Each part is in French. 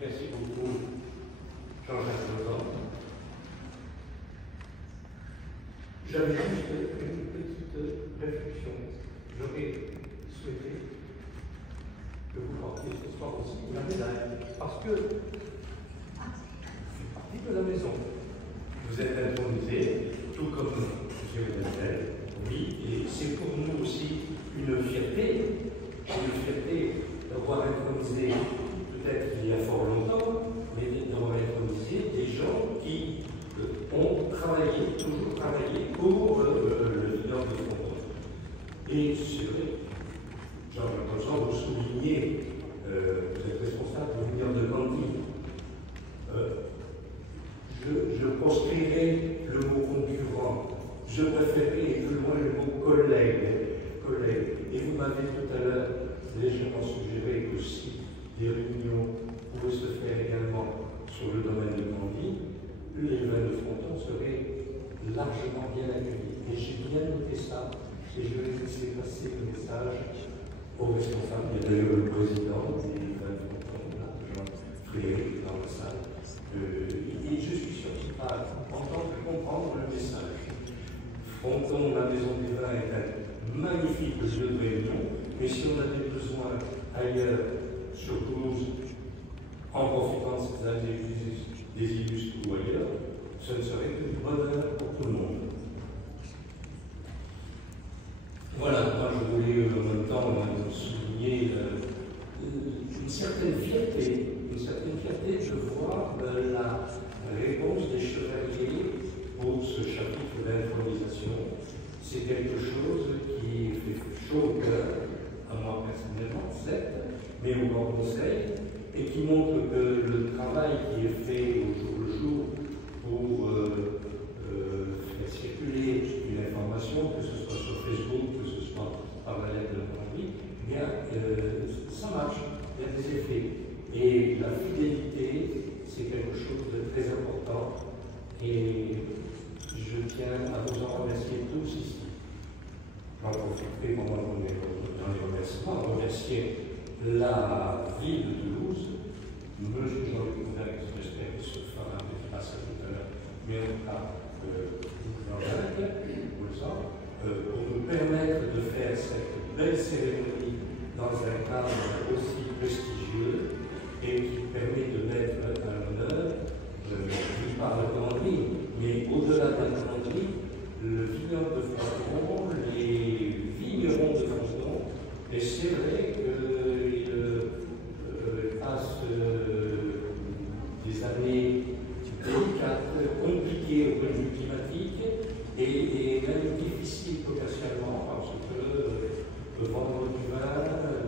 Merci beaucoup, Jean-Jacques Lozan. J'avais juste une petite réflexion. J'aurais souhaité que vous portiez ce soir aussi la médaille, parce que c'est partie de la maison. Vous êtes intronisé, tout comme M. Médel, oui, et c'est pour nous aussi une fierté d'avoir intronisé, peut-être il y a fort longtemps, mais d'avoir intronisé des gens qui ont travaillé, toujours travaillé pour le leader de Fronton. Et c'est vrai, Jean-Jacques Lozan, vous soulignez, vous êtes responsable du leader de Gandhi. Je proscrirai le mot concurrent, je préférerais plus loin le mot collègue. Et vous m'avez tout à l'heure légèrement suggéré que si des réunions pouvaient se faire également sur le domaine de Gandhi, les vins de Fronton seraient largement bien accueillis. Et j'ai bien noté ça, et je vais laisser passer le message aux responsables. Il y a d'ailleurs le président des vins de Fronton, Jean-Frédéric, dans la salle. Et je suis sûr qu'il va entendre et comprendre le message. Fronton, la maison des vins, est un magnifique lieu de réunion, mais si on avait besoin ailleurs, sur Toulouse, en profitant de ces années des illustres ou ailleurs, ce ne serait que du bonheur pour tout le monde. Voilà, moi je voulais en même temps souligner une certaine fierté de voir la réponse des chevaliers pour ce chapitre d'intronisation. C'est quelque chose qui fait chaud au cœur, à moi personnellement, certes, mais au Grand Conseil, et qui montre que le travail qui est fait au jour le jour pour faire circuler une information, que ce soit sur Facebook, que ce soit par la lettre de Gandhi, eh bien, ça marche, il y a des effets. Et la fidélité, c'est quelque chose de très important, et je tiens à vous en remercier tous ici. J'en profiterai pendant dans les remerciements, à remercier la ville de Toulouse, M. Jean-Luc Coudin, j'espère qu'il se fera un dédicace tout à l'heure, mais en tout cas, Jean-Jacques Lozan, pour nous permettre de faire cette belle cérémonie dans un cadre aussi prestigieux et qui permet de mettre à l'honneur, je parle de Gandhi, mais au-delà d'un Gandhi, le vignoble de Fronton, les vignerons de Fronton, et c'est vrai qu'ils passent des années délicates, compliquées au point de vue climatique, et même difficiles commercialement, parce que vendre du vin,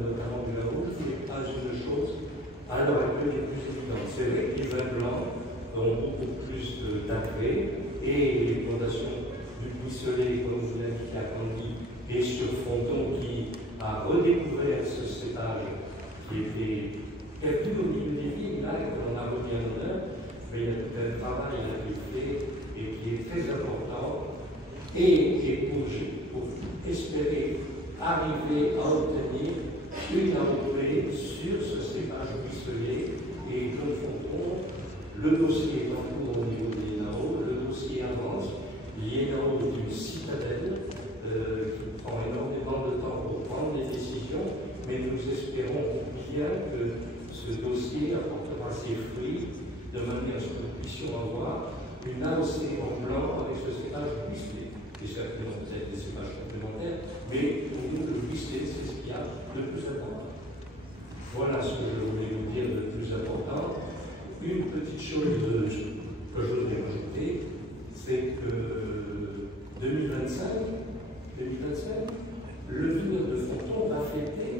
notamment du yaourt, n'est pas une chose à l'heure actuelle les plus évidentes. C'est vrai que les vins blancs ont beaucoup plus d'attrait, et les fondations du Buisselet, comme vous l'indiquez à Gandhi, et sur Fronton, qui a redécouvert ce cépage qui était perdu au milieu des vignes, là, et qu'on a remis à l'honneur, mais il y a tout un travail à être fait et qui est très important, et pour espérer arriver à obtenir une AOP sur ce cépage Buisselet et comme Fronton. Le dossier est en cours au niveau des INAO, le dossier avance. L'INAO est une citadelle qui prend énormément de temps pour prendre des décisions, mais nous espérons bien que ce dossier apportera ses fruits de manière à ce que nous puissions avoir une AOC en blanc avec ce cépage Buisselet. Et certainement peut-être des cépages complémentaires, mais pour nous, le Buisselet, c'est ce qu'il y a de plus important. Voilà ce que je voulais vous dire de plus important. Une petite chose que je voudrais rajouter, c'est que 2025, le vignoble de Fronton va fêter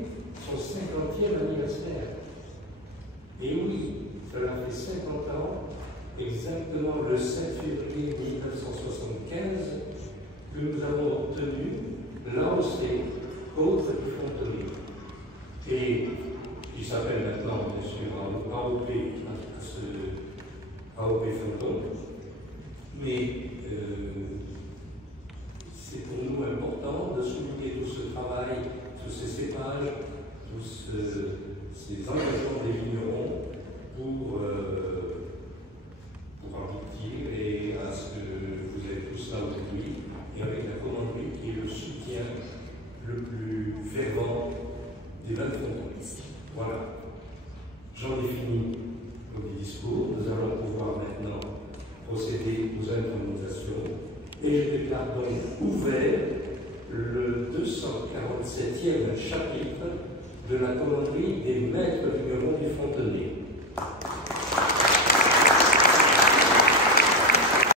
son 50e anniversaire. Et oui, cela fait 50 ans, exactement le 7 février 1975, que nous avons obtenu l'AOC Côte du Frontonnier. Et qui s'appelle maintenant, bien sûr, AOP Fronton. Mais c'est pour nous important de souligner tout ce travail, tous ces cépages, tous ces engagements des vignerons pour des 20 frontons. Voilà. J'en ai fini le discours. Nous allons pouvoir maintenant procéder aux intronisations. Et je déclare donc ouvert le 247e chapitre de la commanderie des maîtres vignerons du Fontenay.